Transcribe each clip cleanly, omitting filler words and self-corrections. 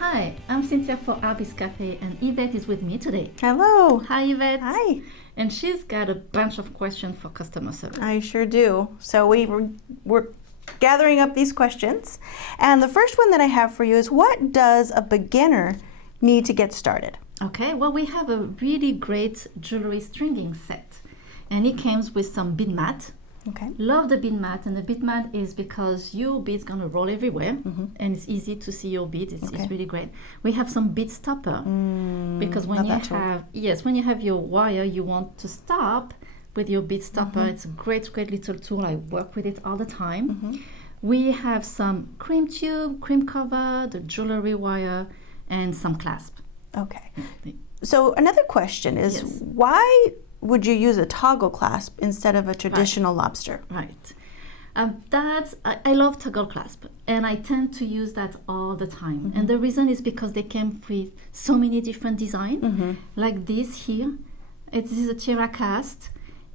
Hi, I'm Cynthia for Artbeads Cafe and Yvette is with me today. Hello. Hi Yvette. Hi. And she's got a bunch of questions for customer service. I sure do. So we're gathering up these questions. And the first one that I have for you is, what does a beginner need to get started? Okay, well, we have a really great jewelry stringing set. And it comes with some bead mat. Okay. Love the bead mat, and the bead mat is because your bead's gonna roll everywhere, and it's easy to see your bead. It's really great. We have some bead stopper because when you have your wire, you want to stop with your bead stopper. It's a great little tool. I work with it all the time. We have some cream tube, cream cover, the jewelry wire, and some clasp. Okay. So another question is, why would you use a toggle clasp instead of a traditional lobster? Right. I love toggle clasp, and I tend to use that all the time. And the reason is because they came with so many different designs. Like this here, this is a tiara cast,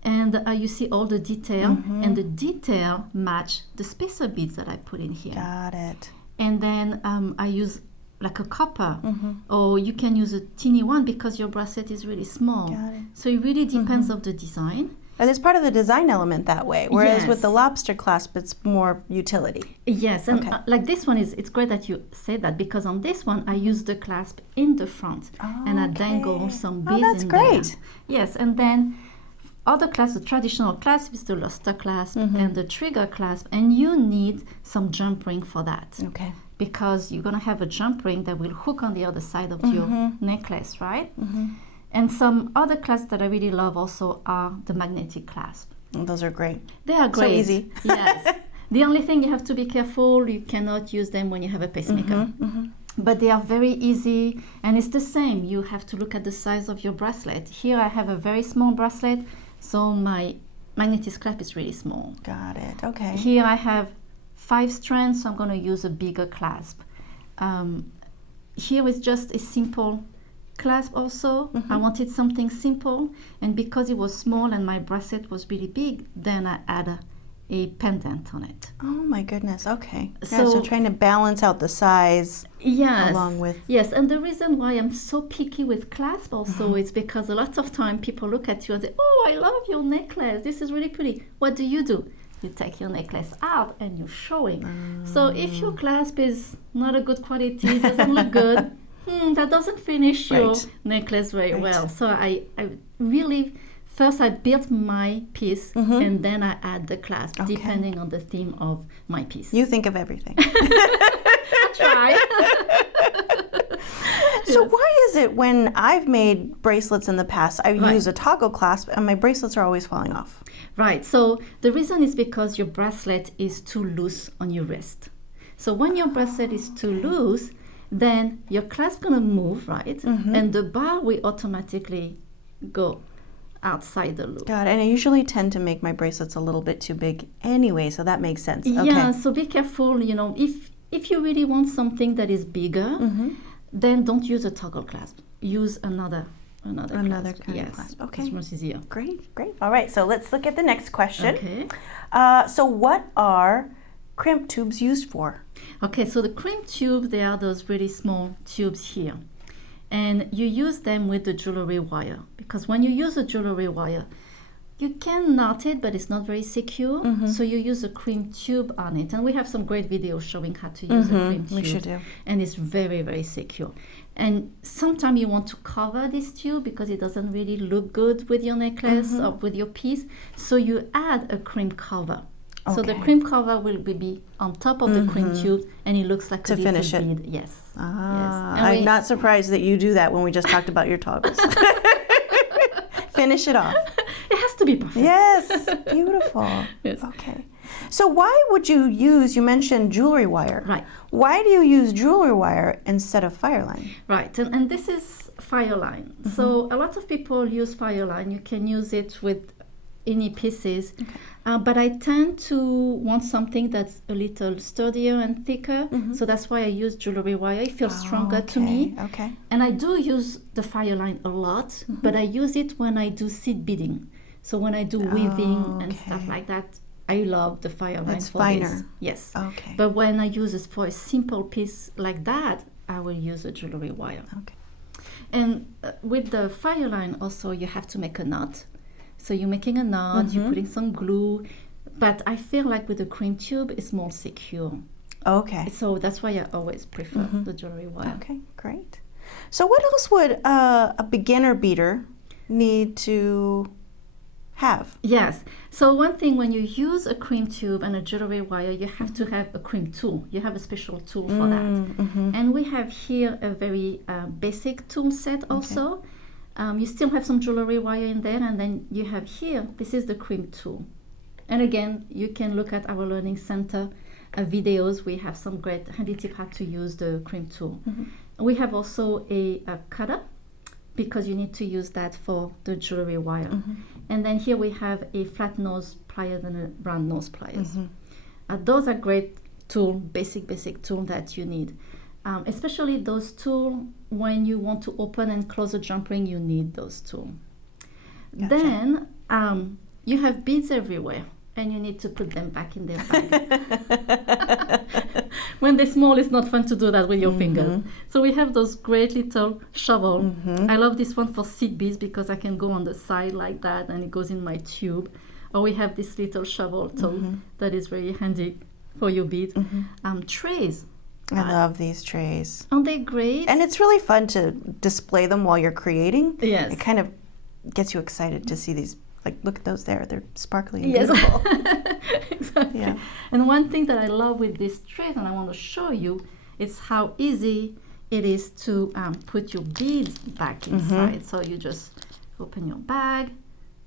and you see all the detail, and the detail match the spacer beads that I put in here. Got it. And then I use like a copper, or you can use a teeny one because your bracelet is really small. Got it. So it really depends on the design. And it's part of the design element that way, whereas with the lobster clasp, it's more utility. Yes, and like this one it's great that you say that, because on this one I use the clasp in the front, and I dangle some beads in there. Yes, and then other clasp, the traditional clasp is the luster clasp and the trigger clasp, and you need some jump ring for that. Okay. Because you're going to have a jump ring that will hook on the other side of your necklace, right? And some other clasps that I really love also are the magnetic clasp. Those are great. They are great. So easy. Yes. The only thing you have to be careful, you cannot use them when you have a pacemaker. But they are very easy, and it's the same. You have to look at the size of your bracelet. Here I have a very small bracelet, so my magnetic clasp is really small. Got it. Okay. Here I have 5 strands, so I'm going to use a bigger clasp. Here is just a simple clasp also. I wanted something simple, and because it was small and my bracelet was really big, then I add a pendant on it. Oh my goodness, okay. So trying to balance out the size along with... Yes, and the reason why I'm so picky with clasp also is because a lot of time people look at you and say, oh, I love your necklace, this is really pretty. What do? You take your necklace out and you're showing. So if your clasp is not a good quality, doesn't look good, that doesn't finish your necklace very well. So I really, first I built my piece and then I add the clasp depending on the theme of my piece. You think of everything. I try. So why is it when I've made bracelets in the past, I use a toggle clasp and my bracelets are always falling off? Right, so the reason is because your bracelet is too loose on your wrist. So when your bracelet is too loose, then your clasp gonna move, right? And the bar will automatically go outside the loop. Got it. And I usually tend to make my bracelets a little bit too big anyway, so that makes sense. Yeah, so be careful, if you really want something that is bigger, then don't use a toggle clasp. Use another kind of clasp. Okay. It's much easier. Great. All right, so let's look at the next question. Okay. So what are crimp tubes used for? Okay, so the crimp tube, they are those really small tubes here. And you use them with the jewelry wire, because when you use a jewelry wire, you can knot it, but it's not very secure. So you use a crimp tube on it. And we have some great videos showing how to use a crimp tube. We should do. And it's very, very secure. And sometimes you want to cover this tube because it doesn't really look good with your necklace or with your piece. So you add a crimp cover. So the crimp cover will be on top of the crimp tube, and it looks like a little bead. Yes. Yes. I'm not surprised that you do that when we just talked about your toggles. Finish it off. It has to be perfect. Yes, beautiful. Yes. Okay. So why would you mentioned jewelry wire. Right. Why do you use jewelry wire instead of fireline? Right, and this is fireline. So a lot of people use fireline. You can use it with any pieces, but I tend to want something that's a little sturdier and thicker, so that's why I use jewelry wire. It feels stronger to me. Okay. And I do use the fireline a lot, but I use it when I do seed beading. So when I do weaving and stuff like that, I love the fireline for finer. this. Yes. Okay. But when I use it for a simple piece like that, I will use a jewelry wire. Okay. And with the fire line also, you have to make a knot. So you're making a knot, you're putting some glue, but I feel like with the cream tube, it's more secure. Okay. So that's why I always prefer the jewelry wire. Okay, great. So what else would a beginner beader need to have? Yes. So one thing, when you use a cream tube and a jewelry wire, you have to have a cream tool. You have a special tool for that. And we have here a very basic tool set also. You still have some jewelry wire in there, and then you have here, this is the cream tool. And again, you can look at our Learning Center videos. We have some great handy tip how to use the cream tool. We have also a cutter, because you need to use that for the jewelry wire. And then here we have a flat nose pliers and a round nose pliers. Those are great tool, basic tool that you need. Especially those tools when you want to open and close a jump ring, you need those tools. Gotcha. Then you have beads everywhere, and you need to put them back in their bag. When they're small, it's not fun to do that with your fingers. So we have those great little shovel. I love this one for seed beads because I can go on the side like that and it goes in my tube. Or we have this little shovel tool that is very handy for your beads. Trays. I love these trays. Aren't they great? And it's really fun to display them while you're creating. Yes. It kind of gets you excited to see these. Like, look at those there. They're sparkly and Yes. beautiful. Exactly. Yeah. And one thing that I love with this trays, and I want to show you, is how easy it is to put your beads back inside. So you just open your bag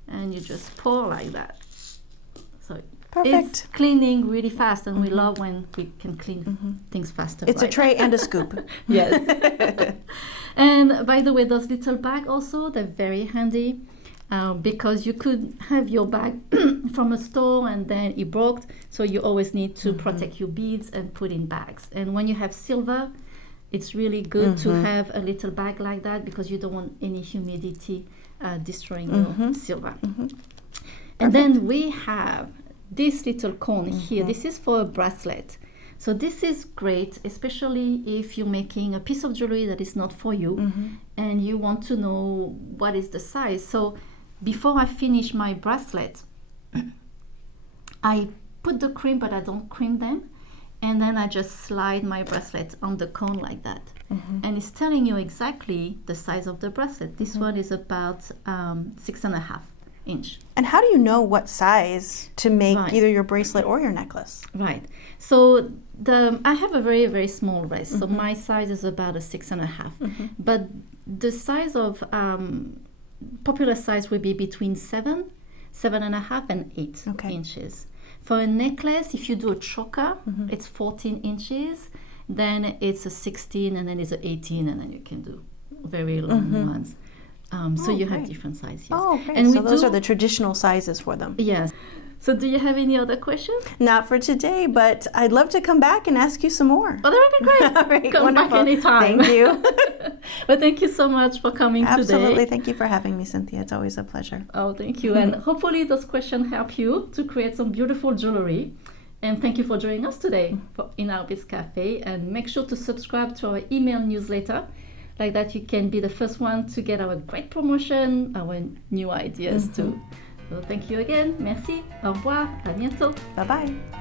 and you just pour like that. So Perfect. it's cleaning really fast, and we love when we can clean things faster. It's a tray and a scoop. Yes. And by the way, those little bags also, they're very handy. Because you could have your bag from a store and then it broke, so you always need to protect your beads and put in bags. And when you have silver, it's really good to have a little bag like that, because you don't want any humidity destroying your silver. And then we have this little cone here. This is for a bracelet. So this is great, especially if you're making a piece of jewelry that is not for you and you want to know what is the size. So before I finish my bracelet, I put the cream, but I don't cream them. And then I just slide my bracelet on the cone like that. And it's telling you exactly the size of the bracelet. This one is about 6.5 inch. And how do you know what size to make either your bracelet or your necklace? Right. So I have a very, very small wrist. So my size is about a 6.5. But the size of popular size would be between 7.5 and 8 inches. For a necklace, if you do a choker, it's 14 inches. Then it's a 16, and then it's a 18, and then you can do very long ones. So you have different sizes. Yes. Oh, great. And so those are the traditional sizes for them. Yes. So do you have any other questions? Not for today, but I'd love to come back and ask you some more. Oh, that would be great. All right, Come wonderful. back anytime. Thank you. Well, thank you so much for coming Absolutely. today. Thank you for having me, Cynthia. It's always a pleasure. Oh, thank you. And hopefully those questions help you to create some beautiful jewelry. And thank you for joining us today in Artbeads Cafe. And make sure to subscribe to our email newsletter. Like that, you can be the first one to get our great promotion, our new ideas too. So thank you again. Merci. Au revoir. À bientôt. Bye-bye.